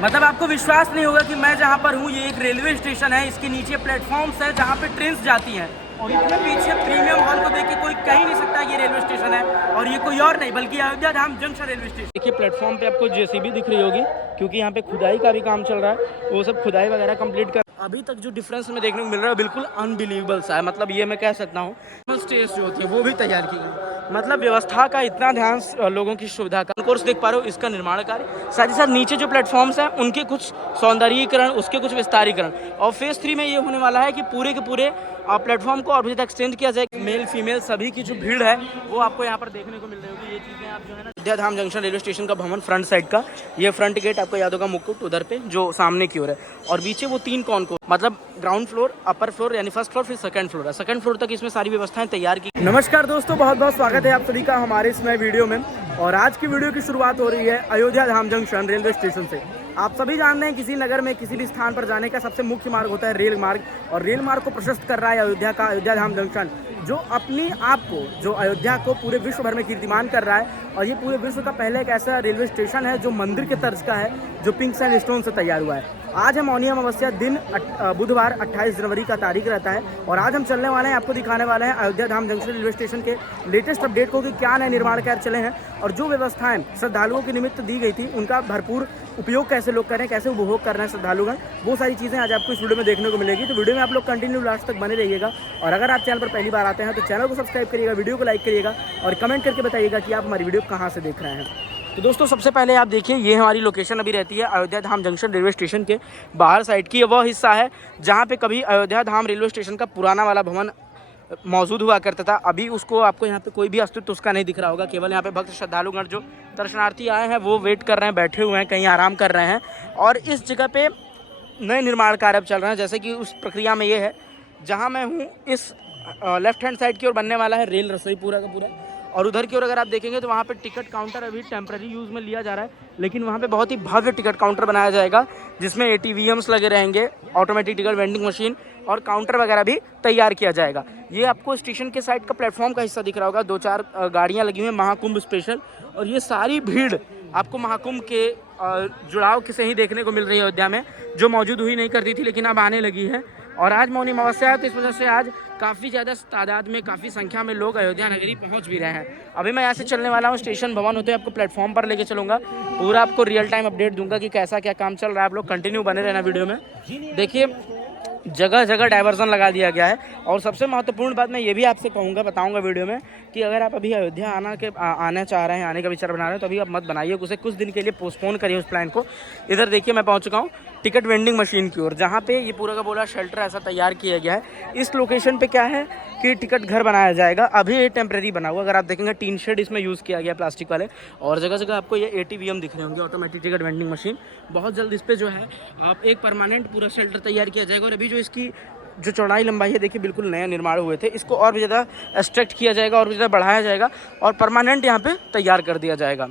मतलब आपको विश्वास नहीं होगा कि मैं जहाँ पर हूँ ये एक रेलवे स्टेशन है, इसके नीचे प्लेटफॉर्म्स है जहाँ पे ट्रेन्स जाती हैं और इतने पीछे प्रीमियम हॉल को देख के कोई कह ही नहीं सकता ये रेलवे स्टेशन है और ये कोई और नहीं बल्कि अयोध्या धाम जंक्शन रेलवे स्टेशन। देखिए प्लेटफॉर्म पे आपको जेसीबी दिख रही होगी क्योंकि यहाँ पे खुदाई का भी काम चल रहा है, वो सब खुदाई वगैरह कंप्लीट कर। अभी तक जो डिफरेंस में देखने को मिल रहा है बिल्कुल अनबिलीवेबल सा है, मतलब ये मैं कह सकता हूँ स्टेज जो होती है वो भी तैयार की गई, मतलब व्यवस्था का इतना ध्यान लोगों की सुविधा का। कोर्स देख पा रहे हो इसका निर्माण कार्य, साथ ही साथ नीचे जो प्लेटफॉर्म्स हैं उनके कुछ सौंदर्यीकरण, उसके कुछ विस्तारीकरण। और फेज 3 में ये होने वाला है कि पूरे के पूरे प्लेटफॉर्म को और भी ज़्यादा एक्सटेंड किया जाए। मेल फीमेल सभी की जो भीड़ है वो आपको यहाँ पर देखने को मिल रही होगी। ये चीज़ें आप जो है ना अयोध्या धाम जंक्शन रेलवे स्टेशन का भवन फ्रंट साइड का, ये फ्रंट गेट आपको याद होगा मुकुट उधर पे जो सामने की ओर है, और पीछे वो 3 कॉनकोर्स, मतलब ग्राउंड फ्लोर, अपर फ्लोर यानी फर्स्ट फ्लोर, फिर सेकंड फ्लोर है। सेकंड फ्लोर तक इसमें सारी व्यवस्थाएं तैयार की। नमस्कार दोस्तों, बहुत बहुत स्वागत है आप सभी का हमारे इस नए वीडियो में। और आज की वीडियो की शुरुआत हो रही है अयोध्या धाम जंक्शन रेलवे स्टेशन से। आप सभी जानते हैं किसी नगर में किसी भी स्थान पर जाने का सबसे मुख्य मार्ग होता है रेल मार्ग, और रेल मार्ग को प्रशस्त कर रहा है अयोध्या का अयोध्या धाम जंक्शन, जो अपनी आप को, जो अयोध्या को पूरे विश्व भर में कीर्तिमान कर रहा है। और ये पूरे विश्व का पहला एक ऐसा रेलवे स्टेशन है जो मंदिर के तर्ज का है, जो पिंक सैंडस्टोन से तैयार हुआ है। आज है मौनी अमावस्या दिन, बुधवार 28 जनवरी का तारीख रहता है, और आज हम चलने वाले हैं, आपको दिखाने वाले हैं अयोध्या धाम जंक्शन रेलवे स्टेशन के लेटेस्ट अपडेट को कि क्या नए निर्माण कार्य चले हैं और जो व्यवस्थाएं श्रद्धालुओं के निमित्त दी गई थी उनका भरपूर उपयोग कैसे लोग करें, कैसे उपभोग कर रहे हैं श्रद्धालुगण, वो सारी चीज़ें आज आपको इस वीडियो में देखने को मिलेगी। तो वीडियो में आप लोग कंटिन्यू लास्ट तक बने रहिएगा, और अगर आप चैनल पर पहली बार आते हैं तो चैनल को सब्सक्राइब करिएगा, वीडियो को लाइक करिएगा और कमेंट करके बताइएगा कि आप हमारी वीडियो कहाँ से देख रहे हैं। तो दोस्तों सबसे पहले आप देखिए, ये हमारी लोकेशन अभी रहती है अयोध्या धाम जंक्शन रेलवे स्टेशन के बाहर साइड की। वह हिस्सा है जहाँ पे कभी अयोध्या धाम रेलवे स्टेशन का पुराना वाला भवन मौजूद हुआ करता था। अभी उसको आपको यहाँ पे कोई भी अस्तित्व उसका नहीं दिख रहा होगा, केवल यहाँ पे भक्त श्रद्धालुगण जो दर्शनार्थी आए हैं वो वेट कर रहे हैं, बैठे हुए हैं, कहीं आराम कर रहे हैं। और इस जगह पे नए निर्माण कार्य अब चल रहे हैं, जैसे कि उस प्रक्रिया में ये है जहाँ मैं हूँ, इस लेफ्ट हैंड साइड की ओर बनने वाला है रेल रसोई पूरा का पूरा, और उधर की ओर अगर आप देखेंगे तो वहाँ पे टिकट काउंटर अभी टेम्पररी यूज़ में लिया जा रहा है, लेकिन वहाँ पे बहुत ही भव्य टिकट काउंटर बनाया जाएगा जिसमें ATVMs लगे रहेंगे, ऑटोमेटिक टिकट वेंडिंग मशीन और काउंटर वगैरह भी तैयार किया जाएगा। ये आपको स्टेशन के साइड का प्लेटफॉर्म का हिस्सा दिख रहा होगा, 2-4 गाड़ियाँ लगी हुई हैं महाकुंभ स्पेशल, और ये सारी भीड़ आपको महाकुंभ के जुड़ाव से ही देखने को मिल रही है अयोध्या में, जो मौजूद हुई नहीं करती थी लेकिन अब आने लगी है। और आज मौनी अमावस्या है तो इस वजह से आज काफ़ी ज़्यादा तादाद में, काफ़ी संख्या में लोग अयोध्या नगरी पहुंच भी रहे हैं। अभी मैं यहाँ से चलने वाला हूँ स्टेशन भवन होते आपको प्लेटफॉर्म पर लेके चलूँगा, पूरा आपको रियल टाइम अपडेट दूंगा कि कैसा क्या काम चल रहा है। आप लोग कंटिन्यू बने रहना वीडियो में। देखिए जगह जगह डाइवर्जन लगा दिया गया है, और सबसे महत्वपूर्ण बात मैं ये भी आपसे कहूँगा, बताऊँगा वीडियो में कि अगर आप अभी अयोध्या आना चाह रहे हैं, आने का विचार बना रहे हैं, तो अभी आप मत बनाइए, उसे कुछ दिन के लिए पोस्टपोन करिए उस प्लान को। इधर देखिए मैं पहुँच चुका हूँ टिकट वेंडिंग मशीन की ओर, जहाँ पे ये पूरा का पूरा शेल्टर ऐसा तैयार किया गया है। इस लोकेशन पे क्या है कि टिकट घर बनाया जाएगा, अभी ये टेम्प्रेरी बना हुआ। अगर आप देखेंगे टीन शेड इसमें यूज़ किया गया प्लास्टिक वाले, और जगह जगह आपको ये ATVM दिख रहे होंगे, ऑटोमेटिक टिकट वेंडिंग मशीन। बहुत जल्द इस पर जो है आप एक परमानेंट पूरा शेल्टर तैयार किया जाएगा। और अभी जो इसकी जो चौड़ाई लंबाई है देखिए बिल्कुल नया निर्माण हुए थे, इसको और भी ज़्यादा एक्सट्रैक्ट किया जाएगा और भी ज़्यादा बढ़ाया जाएगा और परमानेंट यहाँ पे तैयार कर दिया जाएगा।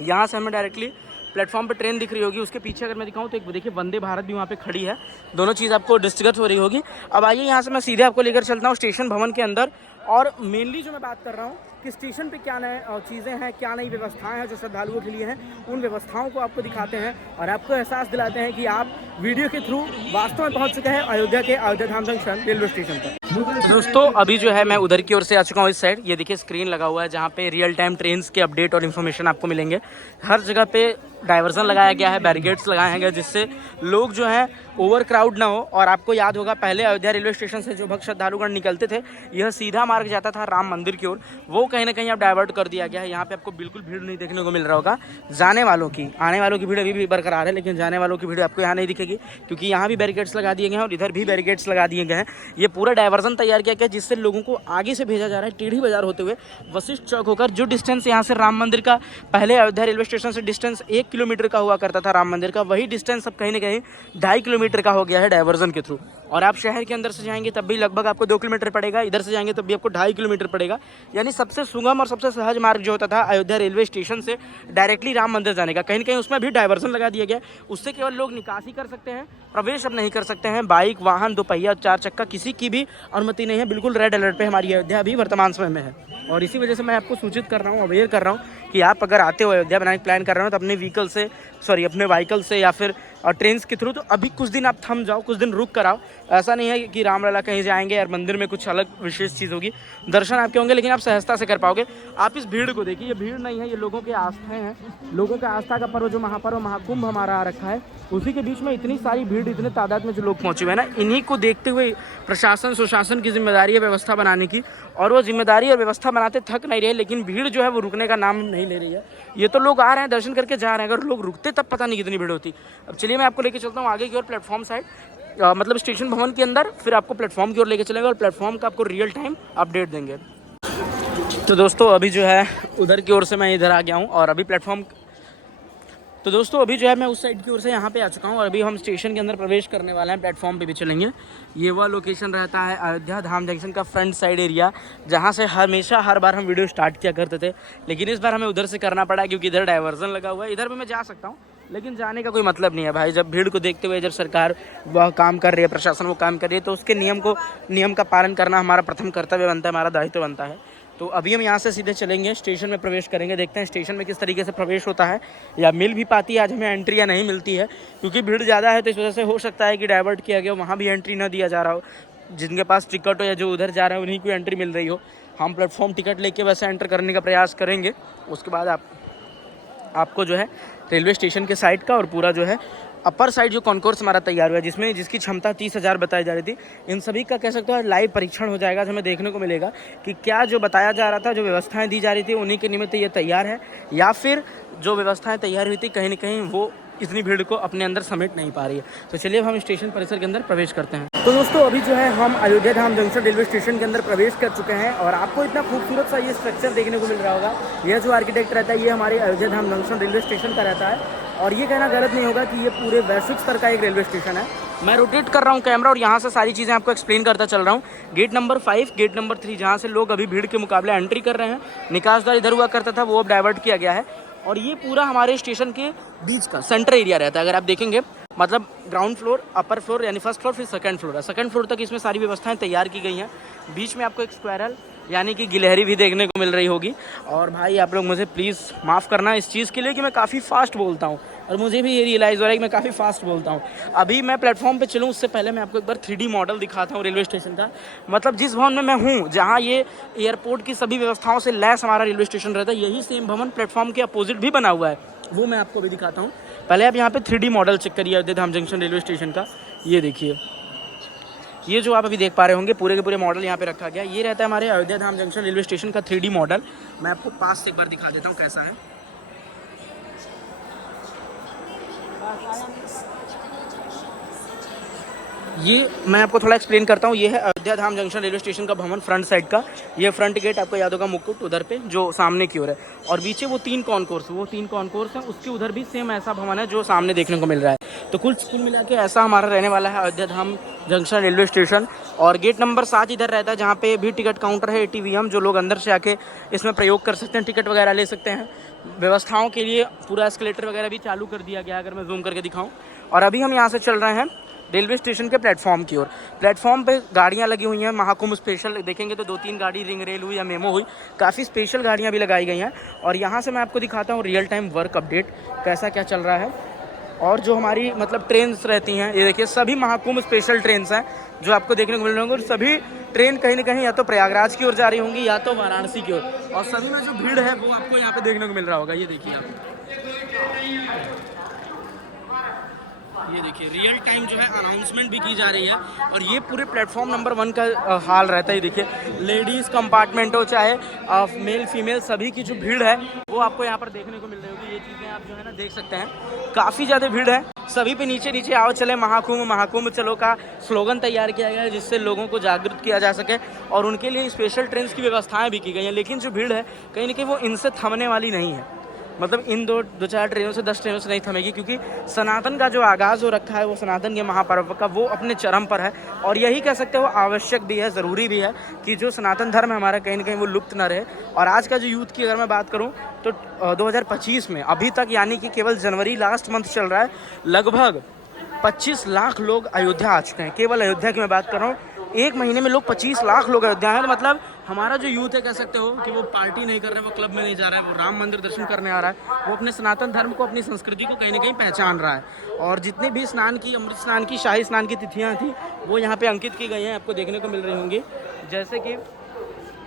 यहाँ से हमें डायरेक्टली प्लेटफॉर्म पे ट्रेन दिख रही होगी, उसके पीछे अगर मैं दिखाऊँ तो एक देखिए वंदे भारत भी वहाँ पे खड़ी है, दोनों चीज़ आपको दृष्टिगत हो रही होगी। अब आइए यहाँ से मैं सीधे आपको लेकर चलता हूँ स्टेशन भवन के अंदर, और मेनली जो मैं बात कर रहा हूँ कि स्टेशन पे क्या नए चीज़ें हैं, क्या नई व्यवस्थाएं हैं जो श्रद्धालुओं के लिए हैं, उन व्यवस्थाओं को आपको दिखाते हैं और आपको एहसास दिलाते हैं कि आप वीडियो के थ्रू वास्तव में पहुंच चुके हैं अयोध्या के अयोध्या धाम जंक्शन रेलवे स्टेशन पर। दोस्तों अभी जो है मैं उधर की ओर से आ चुका हूँ इस साइड। ये देखिए स्क्रीन लगा हुआ है जहाँ पे रियल टाइम ट्रेन के अपडेट और इन्फॉर्मेशन आपको मिलेंगे। हर जगह पे डाइवर्जन लगाया गया है, बैरिकेड्स लगाए गए जिससे लोग जो हैं ओवर क्राउड ना हो। और आपको याद होगा पहले अयोध्या रेलवे स्टेशन से जो भक्त श्रद्धालुगण निकलते थे, यह सीधा मार्ग जाता था राम मंदिर की ओर, वो कहीं ना कहीं अब डाइवर्ट कर दिया गया है। यहाँ पे आपको बिल्कुल भीड़ नहीं देखने को मिल रहा होगा जाने वालों की, आने वालों की भीड़ अभी भी बरकरार है, लेकिन जाने वालों की भीड़ आपको यहाँ नहीं दिखेगी क्योंकि यहाँ भी बैरिकेड्स लगा दिए गए हैं और इधर भी बैरिकेड्स लगा दिए गए हैं। ये पूरा डाइवर्जन तैयार किया गया जिससे लोगों को आगे से भेजा जा रहा है टेढ़ी बाजार होते हुए वशिष्ठ चौक होकर। जो डिस्टेंस यहाँ से राम मंदिर का, पहले अयोध्या रेलवे स्टेशन से डिस्टेंस 1 किलोमीटर का हुआ करता था राम मंदिर का, वही डिस्टेंस अब कहीं ना कहीं 2.5 किलोमीटर का हो गया है डाइवर्जन के थ्रू। और आप शहर के अंदर से जाएंगे तब भी लगभग आपको 2 किलोमीटर पड़ेगा, इधर से जाएंगे तब भी आपको 2.5 किलोमीटर पड़ेगा। यानी सबसे सुगम और सबसे सहज मार्ग जो होता था अयोध्या रेलवे स्टेशन से डायरेक्टली राम मंदिर जाने का, कहीं ना कहीं उसमें भी डाइवर्जन लगा दिया गया। उससे केवल लोग निकासी कर सकते हैं, प्रवेश अब नहीं कर सकते हैं। बाइक, वाहन, दोपहिया, 4 चक्का किसी की भी अनुमति नहीं है। बिल्कुल रेड अलर्ट पे हमारी अयोध्या अभी वर्तमान समय में है। और इसी वजह से मैं आपको सूचित कर रहा हूँ, अवेयर कर रहा हूँ कि आप अगर आते हो अयोध्या बनाने की प्लान कर रहे हो तो अपने व्हीकल से या फिर ट्रेन के थ्रू तो अभी कुछ दिन आप थम जाओ, कुछ दिन रुक कर आओ। ऐसा नहीं है कि रामलला कहीं जाएंगे और मंदिर में कुछ अलग विशेष चीज़ होगी, दर्शन आपके होंगे लेकिन आप सहजता से कर पाओगे। आप इस भीड़ को देखिए, ये भीड़ नहीं है, ये लोगों के आस्थाएं हैं, लोगों का आस्था का पर्व जो महापर्व महाकुंभ हमारा आ रखा है, उसी के बीच में इतनी सारी भीड़, इतने तादाद में जो लोग पहुंचे हुए हैं ना, इन्हीं को देखते हुए प्रशासन सुशासन की जिम्मेदारी है व्यवस्था बनाने की, और वो जिम्मेदारी और व्यवस्था बनाते थक नहीं रहे, लेकिन भीड़ जो है वो रुकने का नाम नहीं ले रही है। ये तो लोग आ रहे हैं, दर्शन करके जा रहे हैं, अगर लोग रुकते तब पता नहीं कितनी भीड़ होती। अब चलिए मैं आपको लेके चलता हूँ आगे की ओर, प्लेटफॉर्म साइड, मतलब स्टेशन भवन के अंदर, फिर आपको प्लेटफॉर्म की ओर लेके चलेंगे और प्लेटफॉर्म का आपको रियल टाइम अपडेट देंगे। तो दोस्तों अभी जो है उधर की ओर से मैं इधर आ गया हूँ और अभी प्लेटफॉर्म, तो दोस्तों अभी जो है मैं उस साइड की ओर से यहाँ पे आ चुका हूँ और अभी हम स्टेशन के अंदर प्रवेश करने वाले हैं, प्लेटफॉर्म पे भी चलेंगे। ये वह लोकेशन रहता है अयोध्या धाम जंक्शन का फ्रंट साइड एरिया, जहाँ से हमेशा हर बार हम वीडियो स्टार्ट किया करते थे, लेकिन इस बार हमें उधर से करना पड़ा क्योंकि इधर डाइवर्जन लगा हुआ है। इधर भी मैं जा सकता हूँ लेकिन जाने का कोई मतलब नहीं है भाई। जब भीड़ को देखते हुए जब सरकार वह काम कर रही है, प्रशासन वो काम कर रही है, तो उसके नियम का पालन करना हमारा प्रथम कर्तव्य बनता है, हमारा दायित्व बनता है। तो अभी हम यहाँ से सीधे चलेंगे, स्टेशन में प्रवेश करेंगे, देखते हैं स्टेशन में किस तरीके से प्रवेश होता है, या मिल भी पाती है आज हमें एंट्री या नहीं मिलती है, क्योंकि भीड़ ज़्यादा है तो इस वजह से हो सकता है कि डाइवर्ट किया गया, वहाँ भी एंट्री ना दिया जा रहा हो। जिनके पास टिकट हो या जो उधर जा रहा है उन्हीं को एंट्री मिल रही हो। हम प्लेटफॉर्म टिकट लेके वैसे एंटर करने का प्रयास करेंगे। उसके बाद आपको जो है रेलवे स्टेशन के साइड का और पूरा जो है अपर साइड जो कॉन्कोर्स हमारा तैयार हुआ है, जिसकी क्षमता 30,000 बताई जा रही थी, इन सभी का कह सकते हो लाइव परीक्षण हो जाएगा। हमें देखने को मिलेगा कि क्या जो बताया जा रहा था, जो व्यवस्थाएं दी जा रही थी, उन्हीं के निमित्त ये तैयार है, या फिर जो व्यवस्थाएं तैयार हुई थी कहीं ना कहीं वो इतनी भीड़ को अपने अंदर समेट नहीं पा रही है। तो चलिए अब हम स्टेशन परिसर के अंदर प्रवेश करते हैं। तो दोस्तों अभी जो है हम अयोध्या धाम जंक्शन रेलवे स्टेशन के अंदर प्रवेश कर चुके हैं और आपको इतना खूबसूरत सा ये स्ट्रक्चर देखने को मिल रहा होगा। यह जो आर्किटेक्ट रहता है ये हमारे अयोध्या धाम जंक्शन रेलवे स्टेशन का रहता है, और ये कहना गलत नहीं होगा कि ये पूरे वैश्विक स्तर का एक रेलवे स्टेशन है। मैं रोटेट कर रहा हूँ कैमरा और यहाँ से सारी चीज़ें आपको एक्सप्लेन करता चल रहा हूँ। गेट नंबर 5, गेट नंबर 3 जहाँ से लोग अभी भीड़ के मुकाबले एंट्री कर रहे हैं, निकास द्वार इधर हुआ करता था वो अब डाइवर्ट किया गया है, और ये पूरा हमारे स्टेशन के बीच का सेंटर एरिया रहता है। अगर आप देखेंगे मतलब ग्राउंड फ्लोर, अपर फ्लोर यानी फर्स्ट फ्लोर, फिर सेकंड फ्लोर है। सेकंड फ्लोर तक इसमें सारी व्यवस्थाएं तैयार की गई हैं। बीच में आपको एक स्क्वायरल यानी कि गिलहरी भी देखने को मिल रही होगी। और भाई आप लोग मुझे प्लीज़ माफ़ करना इस चीज़ के लिए कि मैं काफ़ी फास्ट बोलता हूँ, और मुझे भी ये रियलाइज़ हो रहा है कि मैं काफ़ी फास्ट बोलता हूँ। अभी मैं प्लेटफॉर्म पे चलूँ उससे पहले मैं आपको एक बार 3D मॉडल दिखाता हूँ रेलवे स्टेशन का। मतलब जिस भवन में मैं हूँ, जहाँ ये एयरपोर्ट की सभी व्यवस्थाओं से लैस हमारा रेलवे स्टेशन रहता है, यही सेम भवन प्लेटफॉर्म के अपोजिट भी बना हुआ है, वो मैं आपको भी दिखाता हूँ। पहले आप यहाँ पे 3D मॉडल चेक करिए अयोध्या धाम जंक्शन रेलवे स्टेशन का। ये देखिए, ये जो आप अभी देख पा रहे होंगे पूरे के पूरे मॉडल यहाँ पे रखा गया। ये रहता है हमारे अयोध्या धाम जंक्शन रेलवे स्टेशन का 3D मॉडल। मैं आपको पास से एक बार दिखा देता हूँ कैसा है। ये मैं आपको थोड़ा एक्सप्लेन करता हूँ। ये है अयोध्या धाम जंक्शन रेलवे स्टेशन का भवन फ्रंट साइड का। ये फ्रंट गेट आपको याद होगा मुकुट उधर पे जो सामने की ओर है, और पीछे वो 3 कॉन्कोर्स हैं, उसके उधर भी सेम ऐसा भवन है जो सामने देखने को मिल रहा है। तो कुल मिला के ऐसा हमारा रहने वाला है अयोध्या धाम जंक्शन रेलवे स्टेशन। और गेट नंबर 7 इधर रहता है जहाँ पे भी टिकट काउंटर है ATVM, जो लोग अंदर से आके इसमें प्रयोग कर सकते हैं, टिकट वगैरह ले सकते हैं। व्यवस्थाओं के लिए पूरा एस्केलेटर वगैरह भी चालू कर दिया गया है, अगर मैं जूम करके दिखाऊँ। और अभी हम यहाँ से चल रहे हैं रेलवे स्टेशन के प्लेटफॉर्म की ओर। प्लेटफॉर्म पे गाड़ियाँ लगी हुई हैं, महाकुंभ स्पेशल देखेंगे तो 2-3 गाड़ी रिंग रेल हुई या मेमो हुई, काफ़ी स्पेशल गाड़ियाँ भी लगाई गई हैं। और यहाँ से मैं आपको दिखाता हूँ रियल टाइम वर्क अपडेट कैसा क्या चल रहा है। और जो हमारी मतलब ट्रेन्स रहती हैं, ये देखिए सभी महाकुंभ स्पेशल ट्रेन्स हैं जो आपको देखने को मिल रहे होंगे। और सभी ट्रेन कहीं ना कहीं या तो प्रयागराज की ओर जा रही होंगी या तो वाराणसी की ओर, और सभी में जो भीड़ है वो आपको यहाँ पे देखने को मिल रहा होगा। ये देखिए आप, ये देखिए रियल टाइम जो है अनाउंसमेंट भी की जा रही है। और ये पूरे प्लेटफॉर्म नंबर 1 का हाल रहता है। देखिए लेडीज़ कंपार्टमेंट हो चाहे मेल फीमेल, सभी की जो भीड़ है वो आपको यहाँ पर देखने को मिल रही होगी। ये चीज़ें आप जो है ना देख सकते हैं, काफ़ी ज़्यादा भीड़ है। सभी पे नीचे आओ चले महाकुंभ चलो का स्लोगन तैयार किया गया है, जिससे लोगों को जागरूक किया जा सके, और उनके लिए स्पेशल ट्रेन की व्यवस्थाएँ भी की गई हैं। लेकिन जो भीड़ है कहीं ना कहीं वो इनसे थमने वाली नहीं है। मतलब इन दो चार ट्रेनों से 10 ट्रेनों से नहीं थमेगी, क्योंकि सनातन का जो आगाज़ हो रखा है वो सनातन के महापर्व का वो अपने चरम पर है। और यही कह सकते हो आवश्यक भी है, ज़रूरी भी है कि जो सनातन धर्म है हमारा कहीं ना कहीं वो लुप्त ना रहे। और आज का जो यूथ की अगर मैं बात करूँ तो 2025 में अभी तक, यानी कि केवल जनवरी लास्ट मंथ चल रहा है, लगभग 25 लाख लोग अयोध्या आ चुके हैं। केवल अयोध्या की मैं बात कर रहा हूँ, एक महीने में लोग 25 लाख लोग अयोध्या हैं। तो मतलब हमारा जो यूथ है, कह सकते हो कि वो पार्टी नहीं कर रहा है, वो क्लब में नहीं जा रहा है, वो राम मंदिर दर्शन करने आ रहा है, वो अपने सनातन धर्म को, अपनी संस्कृति को कहीं ना कहीं पहचान रहा है। और जितने भी स्नान की, अमृत स्नान की, शाही स्नान की तिथियाँ थी वो यहाँ पे अंकित की गई हैं, आपको देखने को मिल रही होंगी, जैसे कि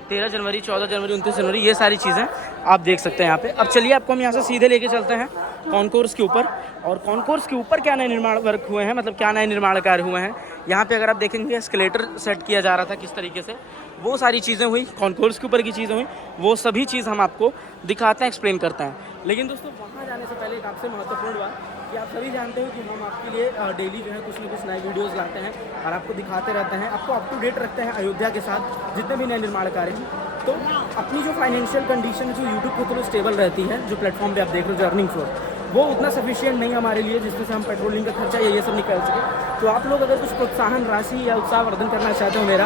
13 जनवरी, 14 जनवरी, 29 जनवरी, ये सारी चीज़ें आप देख सकते हैं यहाँ पे। अब चलिए आपको हम यहाँ से सीधे लेके चलते हैं कॉन्कोर्स के ऊपर। और कॉन्कोर्स के ऊपर क्या नए निर्माण वर्क हुए हैं, मतलब क्या नए निर्माण कार्य हुए हैं यहाँ पे। अगर आप देखेंगे एस्केलेटर सेट किया जा रहा था किस तरीके से, वो सारी चीज़ें हुई, कॉन्कोर्स के ऊपर की चीज़ें हुई, वो सभी चीज़ हम आपको दिखाते हैं, एक्सप्लेन करते हैं। लेकिन दोस्तों वहाँ जाने से पहले एक आपसे महत्वपूर्ण बात कि आप सभी जानते हो कि हम आपके लिए डेली जो है कुछ ना कुछ नए वीडियोस लाते हैं और आपको दिखाते रहते हैं, आपको अप टू डेट रखते हैं अयोध्या के साथ जितने भी नए निर्माण कार्य हैं। तो अपनी जो फाइनेंशियल कंडीशन जो यूट्यूब को थोड़ी स्टेबल रहती है, जो प्लेटफॉर्म पे आप देख रहे हो जो अर्निंग सोर्स, वो उतना सफिशिएंट नहीं हमारे लिए जिसमें से हम पेट्रोलिंग का खर्चा या ये सब निकाल सके। तो आप लोग अगर कुछ प्रोत्साहन राशि या उत्साहवर्धन करना चाहते हो, मेरा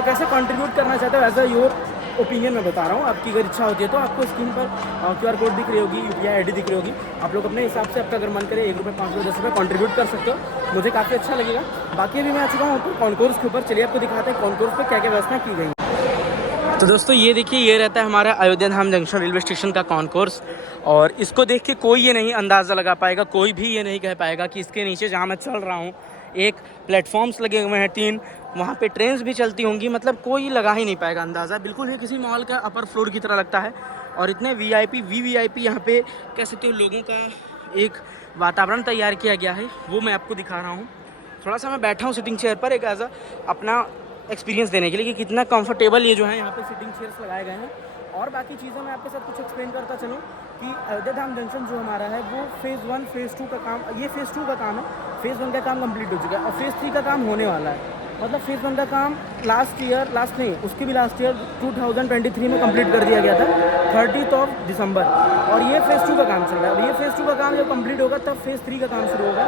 एक ऐसा कंट्रीब्यूट करना चाहते हो, एज अ योर ओपिनियन में बता रहा हूँ, आपकी अगर इच्छा होती है तो आपको स्क्रीन पर QR कोड दिख रही होगी, UPI ID दिख रही होगी, आप लोग अपने हिसाब से आपका अगर मन करे 1 रुपये, 5 रुपये, 10 रुपये कंट्रीब्यूट कर सकते हो, मुझे काफ़ी अच्छा लगेगा। बाकी अभी मैं आ चुका हूँ कॉन्कोर्स के ऊपर, चलिए आपको दिखाते हैं कॉन्कोर्स पर क्या क्या व्यवस्था की गई। तो दोस्तों ये देखिए, ये रहता है हमारा अयोध्या धाम जंक्शन रेलवे स्टेशन का कॉन्कोर्स। और इसको देख के कोई ये नहीं अंदाज़ा लगा पाएगा, कोई भी ये नहीं कह पाएगा कि इसके नीचे जहाँ मैं चल रहा हूँ एक प्लेटफॉर्म्स लगे हुए हैं 3, वहाँ पे ट्रेन्स भी चलती होंगी, मतलब कोई लगा ही नहीं पाएगा अंदाज़ा। बिल्कुल ही किसी मॉल का अपर फ्लोर की तरह लगता है। और इतने VIP यहाँ पे कह सकते हो लोगों का एक वातावरण तैयार किया गया है, वो मैं आपको दिखा रहा हूँ। थोड़ा सा मैं बैठा हूँ सिटिंग चेयर पर, एक एज अपना एक्सपीरियंस देने के लिए कि कितना कंफर्टेबल ये जो है यहाँ पे सिटिंग चेयर्स लगाए गए हैं। और बाकी चीज़ें मैं आपके साथ कुछ एक्सप्लेन करता चलूँ कि अयोध्या धाम जंक्शन जो हमारा है वो फेज़ 1 फेज़ 2 का काम, ये फेज़ 2 का काम है, फेज़ 1 का काम कंप्लीट हो चुका है और फेज़ 3 का काम होने वाला है। मतलब फेज़ 1 का काम लास्ट ईयर उसके भी लास्ट ईयर 2023 में कंप्लीट कर दिया गया था 30 दिसंबर। और ये फेज़ 2 का काम चल रहा है। अब ये फेज़ 2 का काम जब कंप्लीट होगा तब फेज़ 3 का काम शुरू होगा।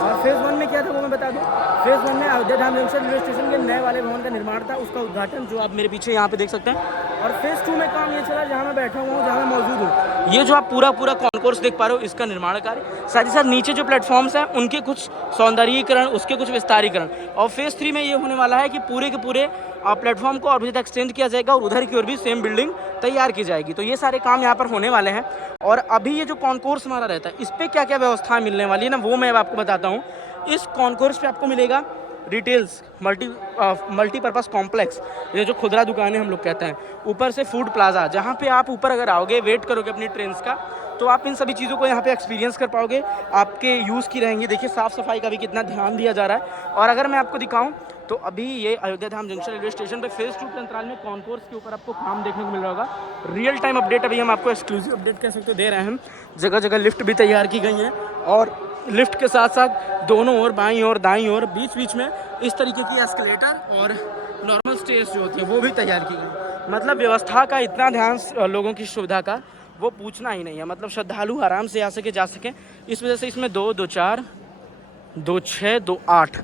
और फेज़ 1 में क्या था वो मैं बता दूँ। फेज़ 1 में अयोध्या धाम जंक्शन रेलवे स्टेशन के नए वाले भवन का निर्माण था, उसका उद्घाटन जो आप मेरे पीछे यहाँ पे देख सकते हैं। और फेज़ 2 में काम ये चला जहाँ मैं बैठा हुआ हूँ, जहाँ मैं मौजूद हूँ। ये जो आप पूरा कॉन्कोर्स देख पा रहे हो, इसका निर्माण कार्य, साथ ही साथ नीचे जो प्लेटफॉर्म्स हैं उनके कुछ सौंदर्यीकरण, उसके कुछ विस्तारीकरण। और फेज़ 3 में ये होने वाला है कि पूरे के पूरे प्लेटफॉर्म को और भी ज़्यादा एक्सटेंड किया जाएगा और उधर की ओर भी सेम बिल्डिंग तैयार की जाएगी। तो ये सारे काम यहाँ पर होने वाले हैं। और अभी ये जो कॉन्कोर्स हमारा रहता है, इस पर क्या क्या व्यवस्थाएं मिलने वाली है ना, वो मैं आपको बताता हूँ। इस कॉन्कोर्स पे आपको मिलेगा रिटेल्स मल्टीपर्पज़ कॉम्प्लेक्स, ये जो खुदरा दुकानें हम लोग कहते हैं। ऊपर से फूड प्लाजा, जहाँ पे आप ऊपर अगर आओगे, वेट करोगे अपनी ट्रेन्स का, तो आप इन सभी चीज़ों को यहाँ पे एक्सपीरियंस कर पाओगे, आपके यूज़ की रहेंगी। देखिए साफ़ सफाई का भी कितना ध्यान दिया जा रहा है। और अगर मैं आपको दिखाऊं तो अभी ये अयोध्या धाम जंक्शन रेलवे स्टेशन पे फेज़ 2 के अंतराल में कॉन्कोर्स के ऊपर आपको काम देखने को मिल रहा होगा। रियल टाइम अपडेट अभी हम आपको एक्सक्लूसिव अपडेट कह सकते हो दे रहे हैं। जगह जगह लिफ्ट भी तैयार की गई हैं और लिफ्ट के साथ साथ दोनों ओर, बाईं ओर, दाईं ओर, बीच बीच में इस तरीके की एस्केलेटर और नॉर्मल स्टेयर्स जो होती है वो भी तैयार की गई। मतलब व्यवस्था का इतना ध्यान लोगों की सुविधा का, वो पूछना ही नहीं है। मतलब श्रद्धालु आराम से आ सके, जा सकें। इस वजह से इसमें 2, 2, 4, 2, 6, 2, 8,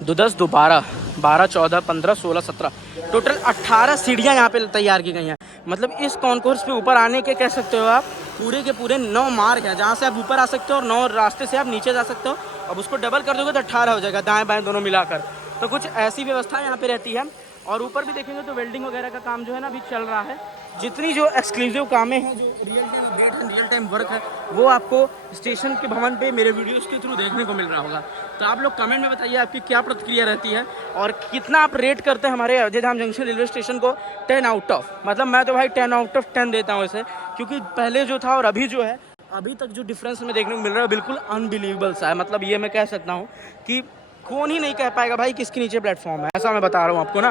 2, 10, 2, 12, 12, 14, 15, 16, 17, टोटल 18 सीढ़ियाँ यहाँ पे तैयार की गई हैं। मतलब इस कॉन्कोर्स पे ऊपर आने के कह सकते हो आप पूरे के पूरे 9 मार्ग हैं, जहाँ से आप ऊपर आ सकते हो और 9 रास्ते से आप नीचे जा सकते हो। अब उसको डबल कर दोगे तो 18 हो जाएगा, दाएँ बाएँ दोनों मिलाकर। तो कुछ ऐसी व्यवस्था यहाँ पे रहती है। और ऊपर भी देखेंगे तो वेल्डिंग वगैरह का काम जो है ना अभी चल रहा है। जितनी जो एक्सक्लूसिव कामें हैं, जो रियल टाइम अपडेट है, रियल टाइम वर्क है, वो आपको स्टेशन के भवन पे मेरे वीडियोस के थ्रू देखने को मिल रहा होगा। तो आप लोग कमेंट में बताइए आपकी क्या प्रतिक्रिया रहती है और कितना आप रेट करते हैं हमारे अयोध्या धाम जंक्शन रेलवे स्टेशन को 10 आउट ऑफ। मतलब मैं तो भाई 10 आउट ऑफ 10 देता हूँ इसे, क्योंकि पहले जो था और अभी जो है, अभी तक जो डिफरेंस हमें देखने को मिल रहा है बिल्कुल अनबिलीवेबल सा है। मतलब ये मैं कह सकता हूँ कि कौन ही नहीं कह पाएगा भाई किसके नीचे प्लेटफॉर्म है। ऐसा मैं बता रहा हूँ आपको ना,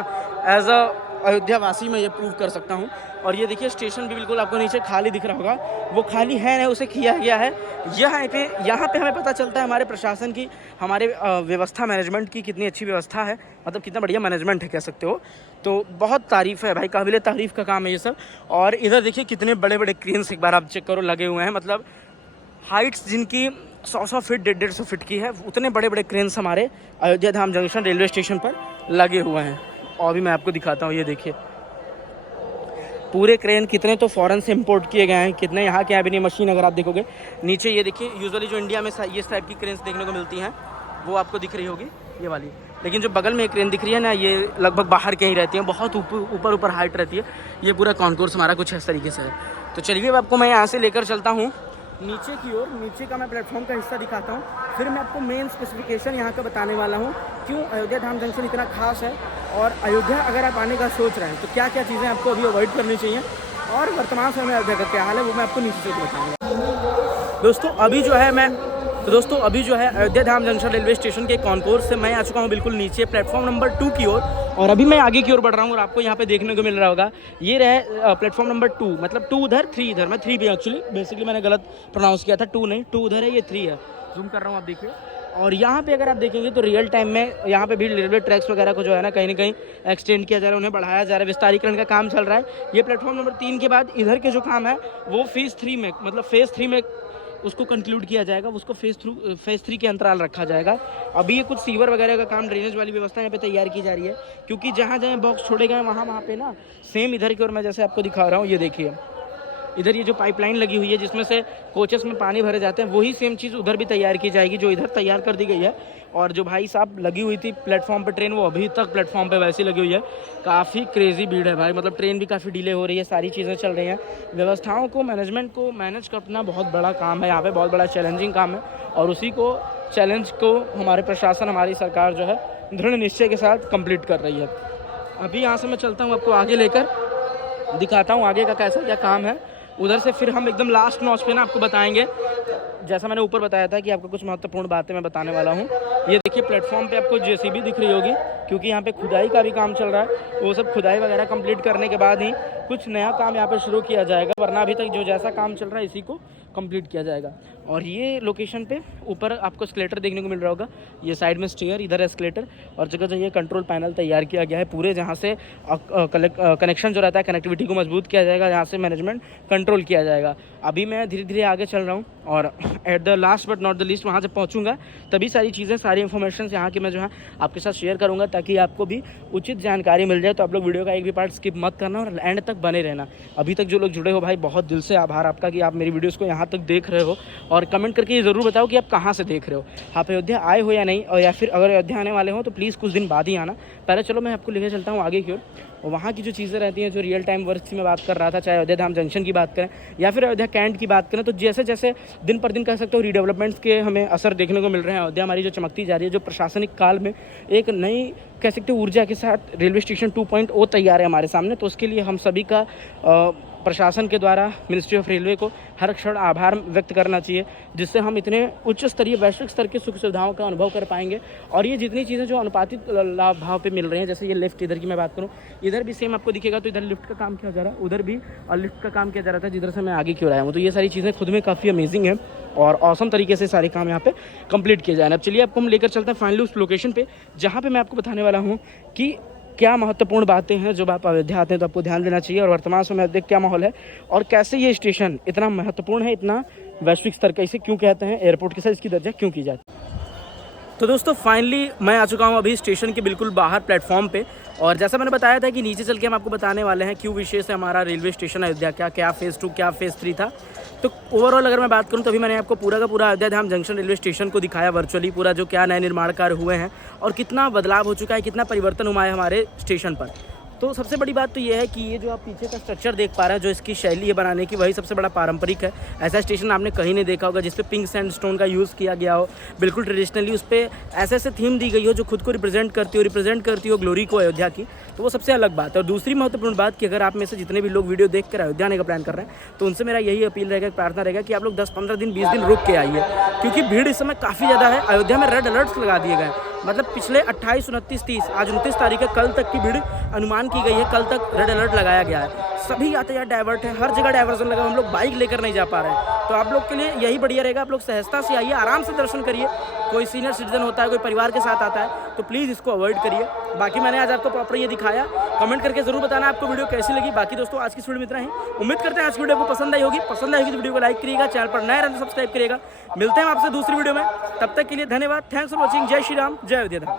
एज अ अयोध्या वासी मैं ये प्रूव कर सकता हूँ। और ये देखिए स्टेशन भी बिल्कुल आपको नीचे खाली दिख रहा होगा, वो खाली है नहीं, उसे किया गया है। यहाँ पे हमें पता चलता है हमारे प्रशासन की, हमारे व्यवस्था मैनेजमेंट की कितनी अच्छी व्यवस्था है, मतलब कितना बढ़िया मैनेजमेंट है कह सकते हो। तो बहुत तारीफ़ है भाई, काबिल तारीफ़ का काम है ये सब। और इधर देखिए कितने बड़े बड़े क्रेन्स एक बार आप चेक करो लगे हुए हैं, मतलब हाइट्स जिनकी 100 फीट 150 फीट की है, उतने बड़े बड़े क्रेन्स हमारे अयोध्या धाम जंक्शन रेलवे स्टेशन पर लगे हुए हैं। और भी मैं आपको दिखाता हूँ, ये देखिए पूरे क्रेन कितने तो फ़ॉरेन से इंपोर्ट किए गए हैं, कितने यहाँ के हैं भी नहीं। मशीन अगर आप देखोगे नीचे, ये देखिए यूजुअली जो इंडिया में ये टाइप की क्रेन्स देखने को मिलती हैं वो आपको दिख रही होगी ये वाली, लेकिन जो बगल में एक क्रेन दिख रही है ना, ये लगभग बाहर कहीं रहती है, बहुत ऊपर हाइट रहती है। ये पूरा कॉन्कोर्स हमारा कुछ इस तरीके से है। तो चलिए आपको मैं यहाँ से लेकर चलता हूँ नीचे की ओर, नीचे का मैं प्लेटफॉर्म का हिस्सा दिखाता हूँ, फिर मैं आपको मेन स्पेसिफिकेशन यहाँ का बताने वाला हूँ, क्यों अयोध्या धाम जंक्शन इतना खास है। और अयोध्या अगर आप आने का सोच रहे हैं तो क्या क्या चीज़ें आपको अभी अवॉइड करनी चाहिए, और वर्तमान समय में अयोध्या का क्या हाल है, वो मैं आपको नीचे से बताऊँगा। दोस्तों अभी जो है अयोध्या धाम जंक्शन रेलवे स्टेशन के कॉन्कोर्स से मैं आ चुका हूँ बिल्कुल नीचे प्लेटफॉर्म नंबर 2 की ओर, और अभी मैं आगे की ओर बढ़ रहा हूँ। और आपको यहाँ पे देखने को मिल रहा होगा ये रहे प्लेटफॉर्म नंबर 2, मतलब 2 उधर 3 इधर, मैं 3 भी एक्चुअली बेसिकली मैंने गलत प्रोनाउंस किया था, 2 नहीं, 2 उधर है, ये 3 है। जूम कर रहा हूँ आप देखिए। और यहाँ पे अगर आप देखेंगे तो रियल टाइम में यहाँ पे भी रेलवे ट्रैक्स वगैरह को जो है ना कहीं ना कहीं एक्सटेंड किया जा रहा है, उन्हें बढ़ाया जा रहा है, विस्तारीकरण का काम चल रहा है। ये प्लेटफॉर्म नंबर 3 के बाद इधर के जो काम है वो फेज़ 3 में, मतलब फेज़ 3 में उसको कंक्लूड किया जाएगा, उसको फेज़ 3 के अंतराल रखा जाएगा। अभी ये कुछ सीवर वगैरह का काम, ड्रेनेज वाली व्यवस्था यहाँ पे तैयार की जा रही है, क्योंकि जहाँ जहाँ बॉक्स छोड़े गए वहाँ पे ना सेम इधर की ओर मैं जैसे आपको दिखा रहा हूँ, ये देखिए इधर ये जो पाइपलाइन लगी हुई है जिसमें से कोचेस में पानी भरे जाते हैं, वही सेम चीज़ उधर भी तैयार की जाएगी जो इधर तैयार कर दी गई है। और जो भाई साहब लगी हुई थी प्लेटफॉर्म पे ट्रेन, वो अभी तक प्लेटफॉर्म पे वैसी लगी हुई है। काफ़ी क्रेजी भीड़ है भाई, मतलब ट्रेन भी काफ़ी डिले हो रही है, सारी चीज़ें चल रही हैं। व्यवस्थाओं को, मैनेजमेंट को मैनेज करना बहुत बड़ा काम है यहाँ पे, बहुत बड़ा चैलेंजिंग काम है। और उसी को चैलेंज को हमारे प्रशासन, हमारी सरकार जो है दृढ़ निश्चय के साथ कंप्लीट कर रही है। अभी यहाँ से मैं चलता हूँ, आपको आगे लेकर दिखाता हूँ आगे का कैसा क्या काम है। उधर से फिर हम एकदम लास्ट नॉच पे ना आपको बताएंगे, जैसा मैंने ऊपर बताया था कि आपको कुछ महत्वपूर्ण बातें मैं बताने वाला हूँ। ये देखिए प्लेटफॉर्म पे आपको जेसीबी दिख रही होगी, क्योंकि यहाँ पे खुदाई का भी काम चल रहा है। वो सब खुदाई वगैरह कंप्लीट करने के बाद ही कुछ नया काम यहाँ पे शुरू किया जाएगा, वरना अभी तक जो जैसा काम चल रहा है इसी को कंप्लीट किया जाएगा। और ये लोकेशन पे ऊपर आपको एस्केलेटर देखने को मिल रहा होगा, ये साइड में स्टेयर, इधर एस्केलेटर, और जगह जगह कंट्रोल पैनल तैयार किया गया है पूरे, जहाँ से कनेक्शन जो रहता है, कनेक्टिविटी को मजबूत किया जाएगा, जहाँ से मैनेजमेंट कंट्रोल किया जाएगा। अभी मैं धीरे धीरे आगे चल रहा हूँ, और at the last but not the least वहाँ जब पहुँचूँगा तभी सारी चीज़ें, सारी इन्फॉर्मेशन यहाँ की मैं जो है आपके साथ शेयर करूँगा, ताकि आपको भी उचित जानकारी मिल जाए। तो आप लोग वीडियो का एक भी पार्ट स्किप मत करना और एंड तक बने रहना। अभी तक जो लोग जुड़े हो भाई, बहुत दिल से आभार आपका कि आप मेरी वीडियोज़ को यहाँ तक देख रहे हो। और कमेंट करके ये ज़रूर बताओ कि आप कहाँ से देख रहे हो, आप अयोध्या आए हो या नहीं, और या फिर अगर अयोध्या आने वाले हो तो प्लीज़ कुछ दिन बाद ही आना। पहले चलो मैं आपको लेकर चलता हूँ आगे की ओर, और वहाँ की जो चीज़ें रहती हैं, जो रियल टाइम वर्क की मैं बात कर रहा था, चाहे अयोध्या धाम जंक्शन की बात करें या फिर अयोध्या कैंट की बात करें, तो जैसे जैसे दिन पर दिन कह सकते हो रीडेवलपमेंट्स के हमें असर देखने को मिल रहे हैं। अयोध्या हमारी जो चमकती जा रही है, जो प्रशासनिक काल में एक नई कह सकते हो ऊर्जा के साथ रेलवे स्टेशन 2.0 तैयार है हमारे सामने। तो उसके लिए हम सभी का प्रशासन के द्वारा मिनिस्ट्री ऑफ रेलवे को हर क्षण आभार व्यक्त करना चाहिए, जिससे हम इतने उच्च स्तरीय वैश्विक स्तर की सुख सुविधाओं का अनुभव कर पाएंगे। और ये जितनी चीज़ें जो अनुपातित लाभ भाव पे मिल रही हैं, जैसे ये लिफ्ट इधर की मैं बात करूँ, इधर भी सेम आपको दिखेगा, तो इधर लिफ्ट का काम किया जा रहा है, उधर भी लिफ्ट का काम किया जा रहा था जिधर से मैं आगे क्यों आया हूँ। तो ये सारी चीज़ें खुद में काफ़ी अमेजिंग है और ऑसम तरीके से सारे काम यहाँ पे कंप्लीट किए जाए। अब चलिए आपको हम लेकर चलते हैं फाइनली उस लोकेशन पे, जहाँ पे मैं आपको बताने वाला हूँ कि क्या महत्वपूर्ण बातें हैं। जब आप अयोध्या आते हैं तो आपको ध्यान देना चाहिए, और वर्तमान समय में क्या माहौल है और कैसे ये स्टेशन इतना महत्वपूर्ण है, इतना वैश्विक स्तर का इसे क्यों कहते हैं, एयरपोर्ट के साथ इसकी दर्जा क्यों की जाती है। तो दोस्तों फाइनली मैं आ चुका हूँ अभी स्टेशन के बिल्कुल बाहर प्लेटफॉर्म पे, और जैसा मैंने बताया था कि नीचे चल के हम आपको बताने वाले हैं क्यों विशेष है हमारा रेलवे स्टेशन अयोध्या, क्या फेज़ 2 क्या फेज़ 3 था। तो ओवरऑल अगर मैं बात करूं तो अभी मैंने आपको पूरा का पूरा अयोध्या धाम जंक्शन रेलवे स्टेशन को दिखाया वर्चुअली, पूरा जो क्या नए निर्माण कार्य हुए हैं और कितना बदलाव हो चुका है, कितना परिवर्तन हुआ है हमारे स्टेशन पर। तो सबसे बड़ी बात तो ये है कि ये जो आप पीछे का स्ट्रक्चर देख पा रहे हैं, जो इसकी शैली है बनाने की, वही सबसे बड़ा पारंपरिक है। ऐसा स्टेशन आपने कहीं नहीं देखा होगा जिस पे पिंक सैंडस्टोन का यूज़ किया गया हो, बिल्कुल ट्रेडिशनली उस पर ऐसे थीम दी गई हो जो खुद को रिप्रेजेंट करती हो ग्लोरी को अयोध्या की। तो वो सबसे अलग बात है। और दूसरी महत्वपूर्ण बात कि अगर आप में से जितने भी लोग वीडियो देख कर अयोध्या आने का प्लान कर रहे हैं, तो उनसे मेरा यही अपील रहेगा, प्रार्थना रहेगा कि आप लोग 10-15 दिन 20 दिन रुक के आइए, क्योंकि भीड़ इस समय काफ़ी ज़्यादा है। अयोध्या में रेड अलर्ट्स लगा दिए गए, मतलब पिछले 28, 29, 30 आज 29 तारीख है, कल तक की भीड़ अनुमान की गई है, कल तक रेड अलर्ट लगाया गया है। सभी यातायात डाइवर्ट है, हर जगह डाइवर्जन लगा, हम लोग बाइक लेकर नहीं जा पा रहे हैं। तो आप लोग के लिए यही बढ़िया रहेगा, आप लोग सहजता से आइए, आराम से दर्शन करिए। कोई सीनियर सिटीजन होता है, कोई परिवार के साथ आता है तो प्लीज़ इसको अवॉइड करिए। बाकी मैंने आज आपको प्रॉपर ये दिखाया, कमेंट करके जरूर बताना आपको वीडियो कैसी लगी। बाकी दोस्तों आज की वीडियो में इतना ही, उम्मीद करते हैं आज की वीडियो आपको पसंद आई होगी। पसंद आई होगी तो वीडियो को लाइक करिएगा, चैनल पर नए रहने सब्सक्राइब करिएगा। मिलते हैं आपसे दूसरी वीडियो में, तब तक के लिए धन्यवाद। Thanks for watching. जय श्री राम, जय विद्याधर।